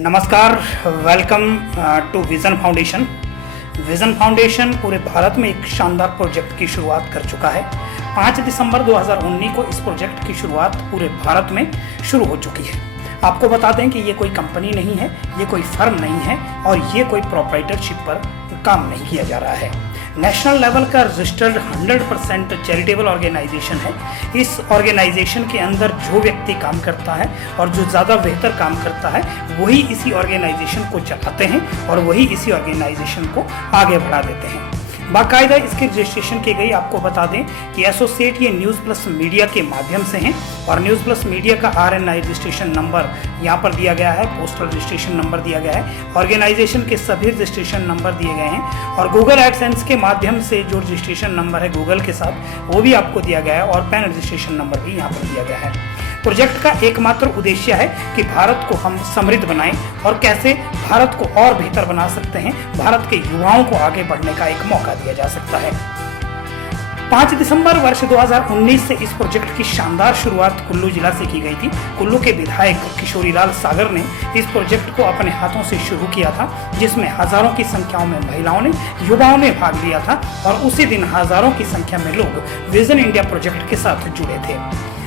नमस्कार, welcome to Vision Foundation. Vision Foundation पूरे भारत में एक शानदार प्रोजेक्ट की शुरुआत कर चुका है। 5 दिसंबर 2019 को इस प्रोजेक्ट की शुरुआत पूरे भारत में शुरू हो चुकी है। आपको बता दें कि ये कोई कंपनी नहीं है, ये कोई फर्म नहीं है और ये कोई प्रोप्राइटरशिप पर काम नहीं किया जा रहा है। नेशनल लेवल का रजिस्टर्ड 100% चैरिटेबल ऑर्गेनाइजेशन है। इस ऑर्गेनाइजेशन के अंदर जो व्यक्ति काम करता है और जो ज़्यादा बेहतर काम करता है वही इसी ऑर्गेनाइजेशन को चलाते हैं और वही इसी ऑर्गेनाइजेशन को आगे बढ़ा देते हैं। बाकायदा इसकी रजिस्ट्रेशन की गई। आपको बता दें कि एसोसिएट ये न्यूज़ प्लस मीडिया के माध्यम से हैं और न्यूज़ प्लस मीडिया का RNI रजिस्ट्रेशन नंबर यहाँ पर दिया गया है, पोस्टल रजिस्ट्रेशन नंबर दिया गया है, ऑर्गेनाइजेशन के सभी रजिस्ट्रेशन नंबर दिए गए हैं और गूगल एडसेंस के माध्यम से जो रजिस्ट्रेशन नंबर है गूगल के साथ वो भी आपको दिया गया है और पैन रजिस्ट्रेशन नंबर भी यहाँ पर दिया गया है। प्रोजेक्ट का एकमात्र उद्देश्य है कि भारत को हम समृद्ध बनाएं और कैसे भारत को और बेहतर बना सकते हैं, भारत के युवाओं को आगे बढ़ने का एक मौका दिया जा सकता है। 5 दिसंबर वर्ष 2019 से इस प्रोजेक्ट की शानदार शुरुआत कुल्लू जिला से की गई थी। कुल्लू के विधायक किशोरीलाल सागर ने इस प्रोजेक्ट को अपने हाथों से शुरू किया था, जिसमें हजारों की संख्याओं में महिलाओं ने, युवाओं ने भाग लिया था और उसी दिन हजारों की संख्या में लोग विजन इंडिया प्रोजेक्ट के साथ जुड़े थे।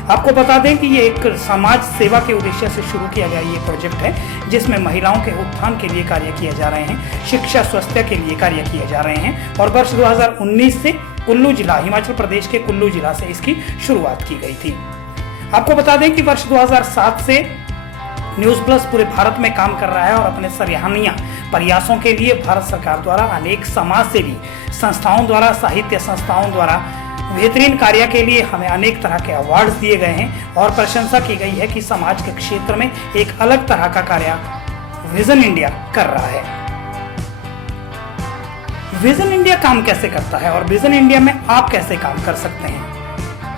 आपको बता दें कि ये एक समाज सेवा के उद्देश्य से शुरू किया गया ये प्रोजेक्ट है, जिसमें महिलाओं के उत्थान के लिए कार्य किए जा रहे हैं, शिक्षा स्वास्थ्य के लिए कार्य किए जा रहे हैं और वर्ष 2019 से कुल्लू जिला, हिमाचल प्रदेश के कुल्लू जिला से इसकी शुरुआत की गई थी। आपको बता दें कि वर्ष 2007 से न्यूज़ प्लस पूरे भारत में काम कर रहा है और अपने सराहनीय प्रयासों के लिए भारत सरकार द्वारा अनेक समाज सेवी संस्थाओं द्वारा, साहित्य संस्थाओं द्वारा बेहतरीन कार्य के लिए हमें अनेक तरह के अवार्ड्स दिए गए हैं और प्रशंसा की गई है कि समाज के क्षेत्र में एक अलग तरह का कार्य विजन इंडिया कर रहा है। विजन इंडिया काम कैसे करता है और विजन इंडिया में आप कैसे काम कर सकते हैं?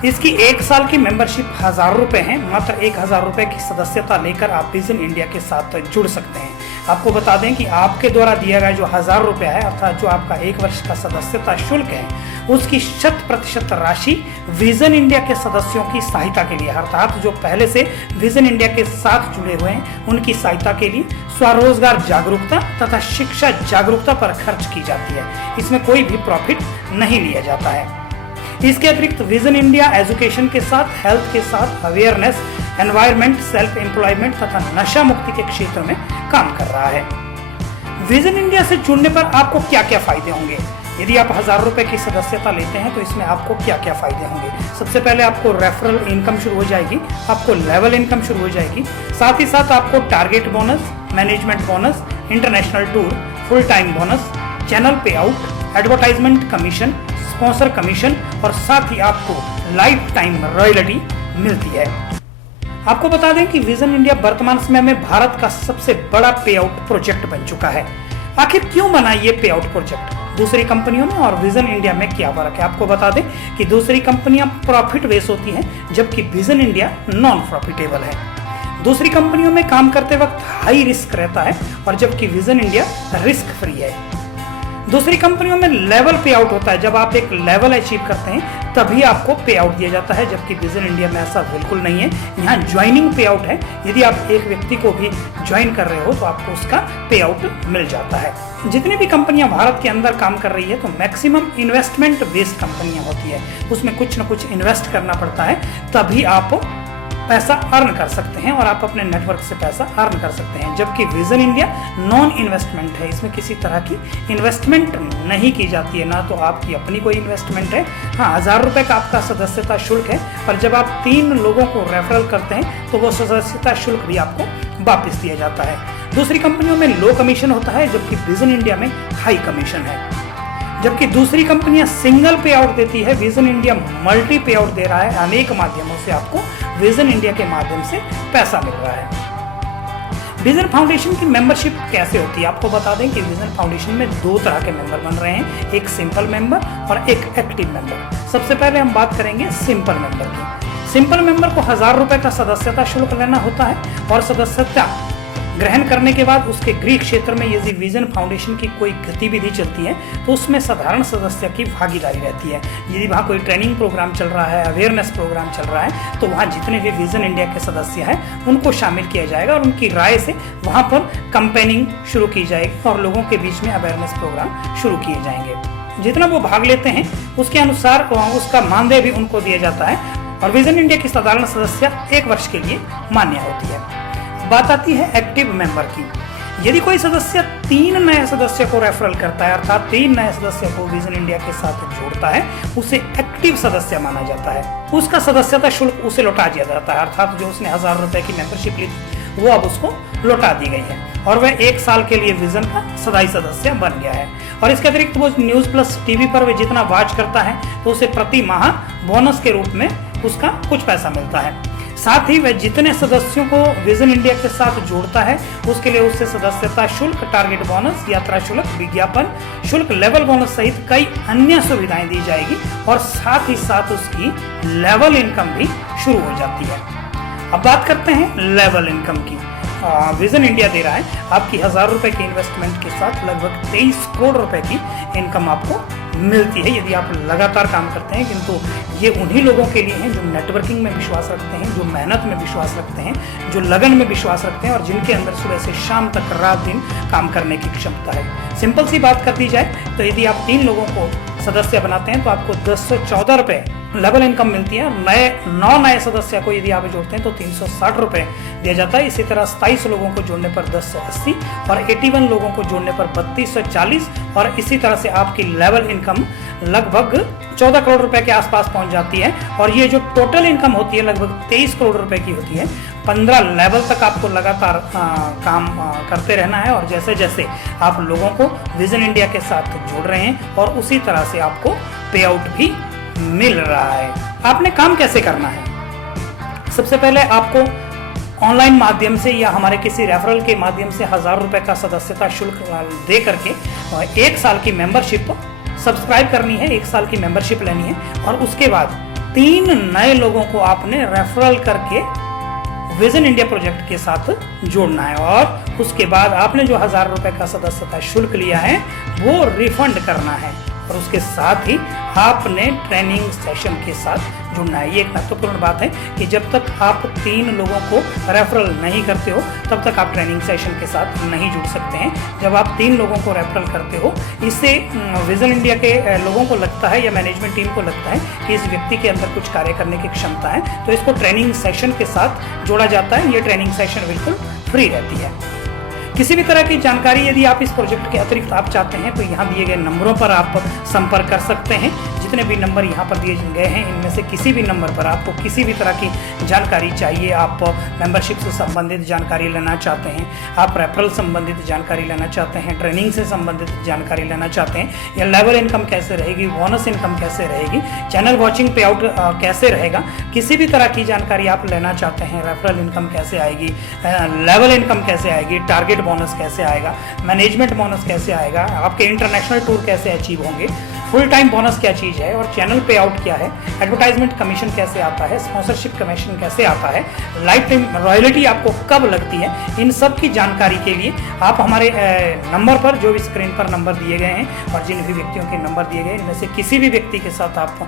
इसकी 1 साल की मेंबरशिप 1000 रुपए है। मात्र 1000 रुपए की सदस्यता लेकर आप विजन इंडिया के साथ जुड़ सकते हैं। आपको बता दें कि आपके द्वारा दिया गया जो 1000 रुपया है, अर्थात जो आपका 1 वर्ष का सदस्यता शुल्क है, उसकी 100% राशि विजन इंडिया के सदस्यों की सहायता के लिए, अर्थात जो पहले से विजन इंडिया के साथ जुड़े हुए हैं उनकी सहायता के लिए स्वरोजगार जागरूकता तथा शिक्षा जागरूकता पर खर्च की जाती है। इसमें कोई भी प्रॉफिट नहीं लिया जाता है। इसके अतिरिक्त विजन इंडिया एजुकेशन के साथ, हेल्थ के साथ, अवेयरनेस, एनवायरमेंट, सेल्फ एम्प्लॉयमेंट तथा नशा मुक्ति के क्षेत्र में काम कर रहा है। विजन इंडिया से जुड़ने पर आपको क्या क्या फायदे होंगे? यदि आप 1000 रुपए की सदस्यता लेते हैं तो इसमें आपको क्या क्या फायदे होंगे? सबसे पहले आपको रेफरल इनकम शुरू हो जाएगी, आपको लेवल इनकम शुरू हो जाएगी, साथ ही साथ आपको target bonus, management bonus, international tour, full time bonus, channel pay out, advertisement commission, sponsor commission और साथ ही आपको लाइफ टाइम रॉयल्टी मिलती है। आपको बता दें कि विजन इंडिया वर्तमान समय में भारत का सबसे बड़ा पे आउट प्रोजेक्ट बन चुका है। आखिर क्यों बना ये पे आउट प्रोजेक्ट? दूसरी कंपनियों में और विजन इंडिया में क्या फर्क है? आपको बता दें कि दूसरी कंपनियां प्रॉफिट बेस होती हैं, जबकि विजन इंडिया नॉन प्रॉफिटेबल है। दूसरी कंपनियों में काम करते वक्त हाई रिस्क रहता है और जबकि विजन इंडिया रिस्क फ्री है। दूसरी कंपनियों में लेवल पे आउट होता है, जब आप एक लेवल अचीव करते हैं तभी आपको पे आउट दिया जाता है, जबकि विजन इंडिया में ऐसा बिल्कुल नहीं है। यहाँ ज्वाइनिंग पे आउट है, यदि आप एक व्यक्ति को भी ज्वाइन कर रहे हो तो आपको उसका पे आउट मिल जाता है। जितनी भी कंपनियां भारत के अंदर काम कर रही है तो मैक्सिमम इन्वेस्टमेंट बेस्ड कंपनियां होती है, उसमें कुछ न कुछ इन्वेस्ट करना पड़ता है, तभी आप पैसा अर्न कर सकते हैं और आप अपने नेटवर्क से पैसा अर्न कर सकते हैं। जबकि विजन इंडिया नॉन इन्वेस्टमेंट है, इसमें किसी तरह की इन्वेस्टमेंट नहीं की जाती है, ना तो आपकी अपनी कोई इन्वेस्टमेंट है। हाँ, 1000 रुपए का आपका सदस्यता शुल्क है, पर जब आप 3 लोगों को रेफरल करते हैं तो वो सदस्यता शुल्क भी आपको वापस दिया जाता है। दूसरी कंपनियों में लो कमीशन होता है, जबकि विजन इंडिया में हाई कमीशन है। जबकि दूसरी कंपनियां सिंगल पे आउट देती है, विजन इंडिया मल्टी पे आउट दे रहा है। अनेक माध्यमों से आपको विजन इंडिया के माध्यम से पैसा मिल रहा है। विजन फाउंडेशन की मेंबरशिप कैसे होती है? आपको बता दें कि विजन फाउंडेशन में 2 तरह के मेंबर बन रहे हैं, एक सिंपल मेंबर और एक एक्टिव मेंबर। सबसे पहले हम बात करेंगे सिंपल मेंबर की। सिंपल मेंबर को 1000 रुपए का सदस्यता शुल्क लेना होता है और सदस्यता ग्रहण करने के बाद उसके गृह क्षेत्र में यदि विजन फाउंडेशन की कोई गतिविधि चलती है तो उसमें साधारण सदस्य की भागीदारी रहती है। यदि वहाँ कोई ट्रेनिंग प्रोग्राम चल रहा है, अवेयरनेस प्रोग्राम चल रहा है, तो वहाँ जितने भी विजन इंडिया के सदस्य हैं उनको शामिल किया जाएगा और उनकी राय से वहाँ पर कैंपेनिंग शुरू की जाएगी और लोगों के बीच में अवेयरनेस प्रोग्राम शुरू किए जाएंगे। जितना वो भाग लेते हैं उसके अनुसार उसका मानदेय भी उनको दिया जाता है और विजन इंडिया की साधारण सदस्य 1 वर्ष के लिए मान्य होती है। बात आती है एक्टिव मेंबर की। यदि कोई सदस्य 3 नए सदस्य को रेफरल करता है, अर्थात 3 नए सदस्य को विजन इंडिया के साथ जोड़ता है, उसे एक्टिव सदस्य माना जाता है। उसका सदस्यता शुल्क उसे लौटा दिया जाता है, अर्थात जो उसने 1000 रुपए की मेंबरशिप ली थी वो अब उसको लौटा दी गई है और वह 1 साल के लिए विजन का सदाई सदस्य बन गया है। और इसके अतिरिक्त वो न्यूज प्लस टीवी पर वे जितना वॉच करता है तो उसे प्रति माह बोनस के रूप में उसका कुछ पैसा मिलता है। साथ ही वह जितने सदस्यों को विजन इंडिया के साथ जोड़ता है उसके लिए उससे सदस्यता शुल्क, टारगेट बोनस, यात्रा शुल्क, विज्ञापन शुल्क, लेवल बोनस सहित कई अन्य सुविधाएं दी जाएगी और साथ ही साथ उसकी लेवल इनकम भी शुरू हो जाती है। अब बात करते हैं लेवल इनकम की। विजन इंडिया दे रहा है आपकी 1000 रुपए की इन्वेस्टमेंट के साथ लगभग 23 करोड़ रुपए की इनकम आपको मिलती है यदि आप लगातार काम करते हैं। किंतु ये उन्हीं लोगों के लिए हैं जो नेटवर्किंग में विश्वास रखते हैं, जो मेहनत में विश्वास रखते हैं, जो लगन में विश्वास रखते हैं और जिनके अंदर सुबह से शाम तक रात दिन काम करने की क्षमता है। सिंपल सी बात कर दी जाए तो यदि आप 3 लोगों को सदस्य बनाते हैं तो आपको 1014 रुपए लेवल इनकम मिलती है। 9 नए सदस्य को यदि आप जोड़ते हैं तो 360 रुपए दिया जाता है। इसी तरह 27 लोगों को जोड़ने पर 1080 और 81 लोगों को जोड़ने पर 3240 और इसी तरह से आपकी लेवल इनकम लगभग 14 करोड़ रुपए के आसपास पहुंच जाती है। और ये जो टोटल इनकम होती है लगभग 23 करोड़ रुपए की होती है। 15 लेवल तक आपको लगातार काम करते रहना है और जैसे जैसे आप लोगों को विजन इंडिया के साथ जोड़ रहे हैं और उसी तरह से आपको पे आउट भी मिल रहा है। आपने काम कैसे करना है? सबसे पहले आपको ऑनलाइन माध्यम से या हमारे किसी रेफरल के माध्यम से 1000 रुपए का सदस्यता शुल्क दे करके 1 साल की मेंबरशिप सब्सक्राइब करनी है, 1 साल की मेंबरशिप लेनी है और उसके बाद 3 नए लोगों को आपने रेफरल करके विजन इंडिया प्रोजेक्ट के साथ जोड़ना है और उसके बाद आपने जो 1000 रुपए का सदस्यता शुल्क लिया है वो रिफंड करना है और उसके साथ ही आपने ट्रेनिंग सेशन के साथ जुड़ना है। ये एक महत्वपूर्ण बात है कि जब तक आप 3 लोगों को रेफरल नहीं करते हो तब तक आप ट्रेनिंग सेशन के साथ नहीं जुड़ सकते हैं। जब आप 3 लोगों को रेफरल करते हो इससे विजन इंडिया के लोगों को लगता है या मैनेजमेंट टीम को लगता है कि इस व्यक्ति के अंदर कुछ कार्य करने की क्षमता है तो इसको ट्रेनिंग सेशन के साथ जोड़ा जाता है। ये ट्रेनिंग सेशन बिल्कुल फ्री रहती है। किसी भी तरह की जानकारी यदि आप इस प्रोजेक्ट के अतिरिक्त आप चाहते हैं तो यहाँ दिए गए नंबरों पर आप संपर्क कर सकते हैं। जितने भी नंबर यहाँ पर दिए गए हैं इनमें से किसी भी नंबर पर आपको किसी भी तरह की जानकारी चाहिए, आप मेंबरशिप से संबंधित जानकारी लेना चाहते हैं, आप रेफरल संबंधित जानकारी लेना चाहते हैं, ट्रेनिंग से संबंधित जानकारी लेना चाहते हैं या लेवल इनकम कैसे रहेगी, बोनस इनकम कैसे रहेगी, चैनल वॉचिंग पे आउट कैसे रहेगा, किसी भी तरह की जानकारी आप लेना चाहते हैं, रेफरल इनकम कैसे आएगी, लेवल इनकम कैसे आएगी, टारगेट बोनस कैसे आएगा, मैनेजमेंट बोनस कैसे आएगा, आपके इंटरनेशनल टूर कैसे अचीव होंगे, फुल टाइम बोनस क्या चीज़ है और चैनल पे आउट क्या है, एडवर्टाइजमेंट कमीशन कैसे आता है, स्पॉन्सरशिप कमीशन कैसे आता है, लाइफ टाइम रॉयल्टी आपको कब लगती है, इन सब की जानकारी के लिए आप हमारे नंबर पर जो भी स्क्रीन पर नंबर दिए गए हैं और जिन भी व्यक्तियों के नंबर दिए गए इनमें से किसी भी व्यक्ति के साथ आप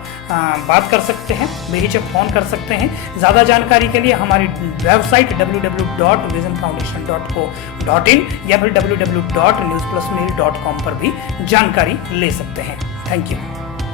बात कर सकते हैं, बेहिचक फ़ोन कर सकते हैं। ज़्यादा जानकारी के लिए हमारी वेबसाइट www.visionfoundation.co.in या फिर www.newsplusmail.com पर भी जानकारी ले सकते हैं। Thank you.